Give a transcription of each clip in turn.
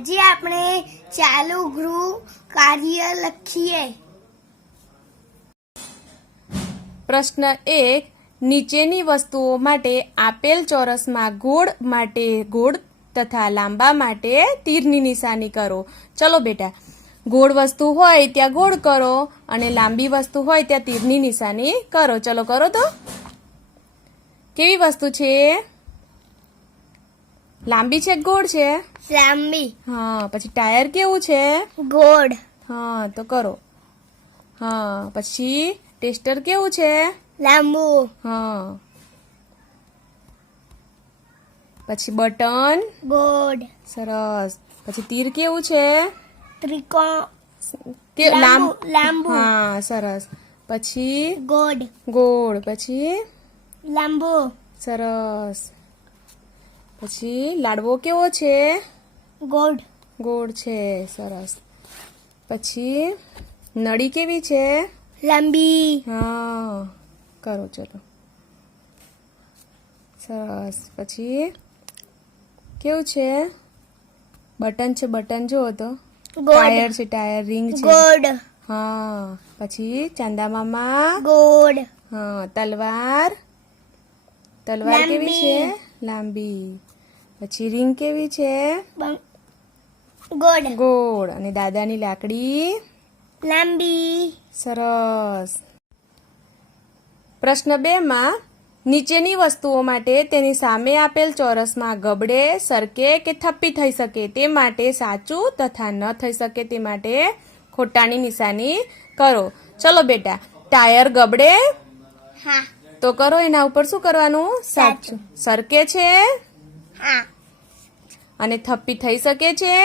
આજે આપણે ચાલુ ગૃહ કાર્ય લખીએ. પ્રશ્ન 1. નીચેની વસ્તુઓ માટે આપેલ ચોરસમાં ગોળ માટે ગોળ તથા લાંબા માટે તીરની નિશાની કરો. ચલો બેટા, ગોળ વસ્તુ હોય ત્યાં ગોળ કરો અને લાંબી વસ્તુ હોય ત્યાં તીરની નિશાની કરો. ચલો કરો તો. કેવી વસ્તુ છે? લાંબી છે ગોળ છે? લાંબી. હા. પછી ટાયર કેવું છે? ગોળ. હા તો કરો. હા. પછી ટેસ્ટર કેવું છે? લાંબુ. હા. પછી બટન? ગોળ. સરસ. પછી તીર કેવું છે? ત્રિકોણ. લાંબુ. હા સરસ. પછી ગોળ. ગોળ. પછી લાંબુ. સરસ. પછી લાડવો કેવો છે? ગોળ. ગોળ છે. સરસ. પછી નળી કેવી છે? લાંબી. હા કરો ચલો. સરસ. પછી કેવું છે? બટન છે. બટન જુઓ તો. ટાયર છે. ટાયર. રિંગ છે. ગોળ. હા. પછી ચાંદા મામા? ગોળ. હા. તલવાર? તલવાર કેવી છે? લાંબી. પછી રિંગ કેવી છે? ગોળ. ગોળ. અને દાદાની લાકડી? લાંબી. સરસ. પ્રશ્ન 2 માં નીચેની વસ્તુઓ માટે તેની સામે આપેલ ચોરસમાં ગબડે, સરકે કે થપ્પી થઈ શકે તે માટે સાચું તથા ન થઈ શકે તે માટે ખોટાની નિશાની કરો. ચલો બેટા, ટાયર ગબડે? હા. તો કરો એના ઉપર શું કરવાનું? સાચું. સરકે છે? હા. અને થપ્પી થઈ શકે છે?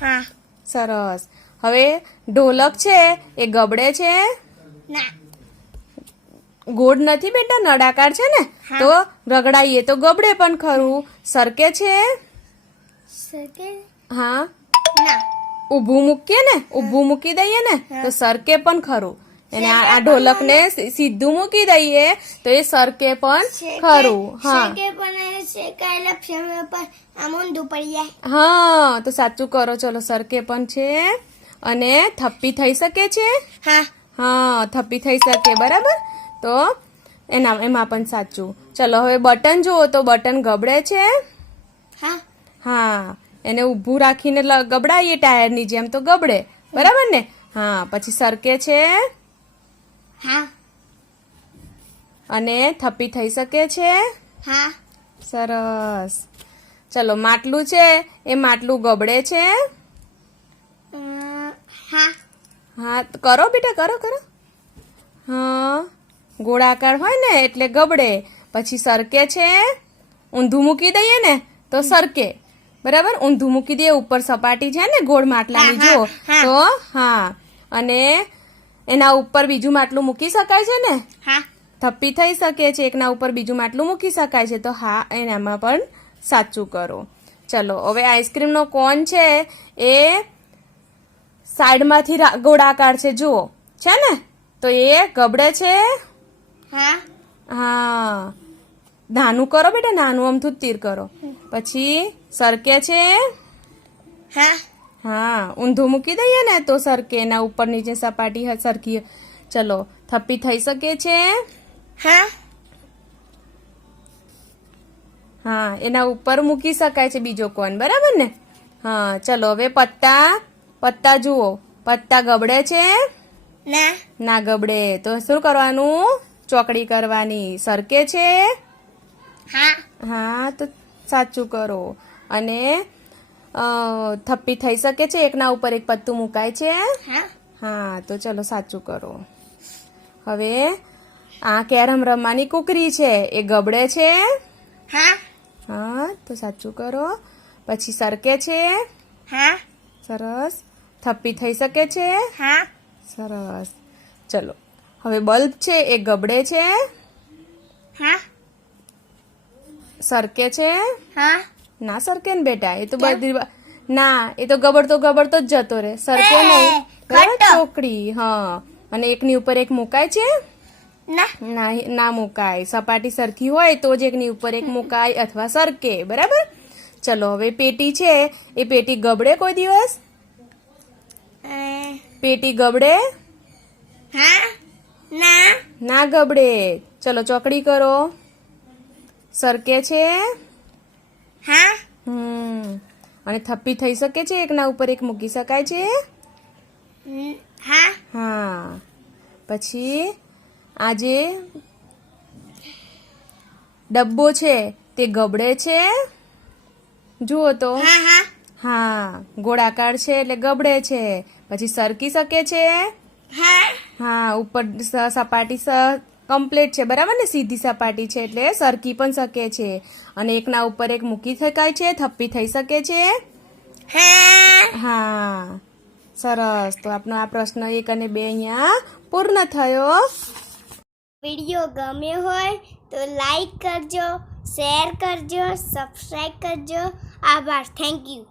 હા. સરસ. હવે ઢોલક છે એ ગબડે છે? ના. ગોળ નથી બેટા, નળાકાર છે ને, તો રગડાઈએ તો ગબડે પણ ખરું. સરકે છે? સરકે? હા. ના. ઊભું મૂકીએ ને, ઊભું મૂકી દઈએ ને તો સરકે પણ ખરું. અને આ ઢોલકને સીધું મૂકી દઈએ તો એ સરકે પણ ખરું. હા. સરકે પણ શેકાયેલા સમય પર આમ ઊંધું પડી જાય. હા તો સાચું કરો. ચલો, સરકે પણ છે. અને થપ્પી થઈ શકે છે? હા. હા થપ્પી થઈ શકે. બરાબર. તો એમાં પણ સાચું. ચલો હવે બટન જુઓ તો બટન ગબડે છે? હા. હા. એને ઊભું રાખીને ગબડાઈએ ટાયરની જેમ તો ગબડે. બરાબર ને? હા. પછી સરકે છે? હા. અને થપ્પી થઈ શકે છે? હા. સરસ. ચલો, માટલું છે એ માટલું ગબડે છે? હા. હા કરો બેટા, કરો કરો. હા. ગોળાકાર હોય ને એટલે ગબડે. પછી સરકે છે? ઊંધું મૂકી દઈએ ને તો સરકે. બરાબર. ઊંધું મૂકી દઈએ, ઉપર સપાટી છે ને ગોળ માટલાની જો તો હા. અને એના ઉપર બીજું માટલું મૂકી શકાય છે ને? હા. થપ્પી થઈ શકે છે. એકના ઉપર બીજું માટલું મૂકી શકાય છે તો હા એનામાં પણ સાચું કરો. ચલો હવે આઈસ્ક્રીમનો કોન છે એ સાઈડમાંથી ગોળાકાર છે જુઓ, છે ને? તો એ ગબડે છે? હા. હા. નાનું કરો બેટા, નાનું અમથું તીર કરો. પછી સરકે છે? હા. હા. ઊંધું મૂકી દઈએ ને તો સરકે. એના ઉપર નીચે સપાટી સરખી. ચલો, થપ્પી થઈ શકે છે? હા. હા. એના ઉપર મૂકી શકાય છે બીજો કોન. બરાબર ને? હા. ચલો હવે પત્તા જુઓ. પત્તા ગબડે છે? ના. ના ગબડે. તો શું કરવાનું? ચોકડી કરવાની. સરકે છે? હા. હા તો સાચું કરો. અને થપ્પી થઈ શકે છે? એકના ઉપર એક પત્તું મુકાય છે? હા. હા તો ચલો સાચું કરો. હવે આ કેરમ રમવાની કુકરી છે એ ગબડે છે? હા. હા તો સાચું કરો. પછી સરકે છે? હા. સરસ. થપ્પી થઈ શકે છે? હા. સરસ. ચલો હવે બલ્બ છે એ ગબડે છે? હા. સરકે છે? હા. ના સરકે ને બેટા, એ તો બધી ના, એ તો ગબડતો જ જતો રહે. સરકે નહીં. બરાબર. ચોકડી. હા. અને એકની ઉપર એક મુકાય છે? ના મુકાય. સપાટી સરખી હોય તો જ એકની ઉપર એક મુકાય અથવા સરકે. બરાબર. ચલો હવે પેટી છે એ પેટી ગબડે કોઈ દિવસ? પેટી ગબડે? હા ના ના ગબડે. ચલો ચોકડી કરો. સરકે છે? હા અને થપ્પી થઈ શકે છે? એકના ઉપર એક મૂકી શકાય છે? હા હા. પછી આજે ડબ્બો છે તે ગબડે છે? જુઓ તો. હા હા હા, ગોળાકાર છે એટલે ગબડે છે. પછી સરકી શકે છે? હા હા, ઉપર સપાટી કમ્પ્લીટ છે, બરાબર ને? સીધી સપાટી છે એટલે સરકી પણ શકે છે. અને એકના ઉપર એક મૂકી શકાય છે, થપ્પી થઈ શકે છે? હા હા, સરસ. તો આપનો આ પ્રશ્ન 1 અને 2 અહીંયા પૂર્ણ થયો. વિડીયો ગમ્યો હોય તો લાઈક કરજો, શેર કરજો, સબસ્ક્રાઈબ કરજો. આભાર. Thank you.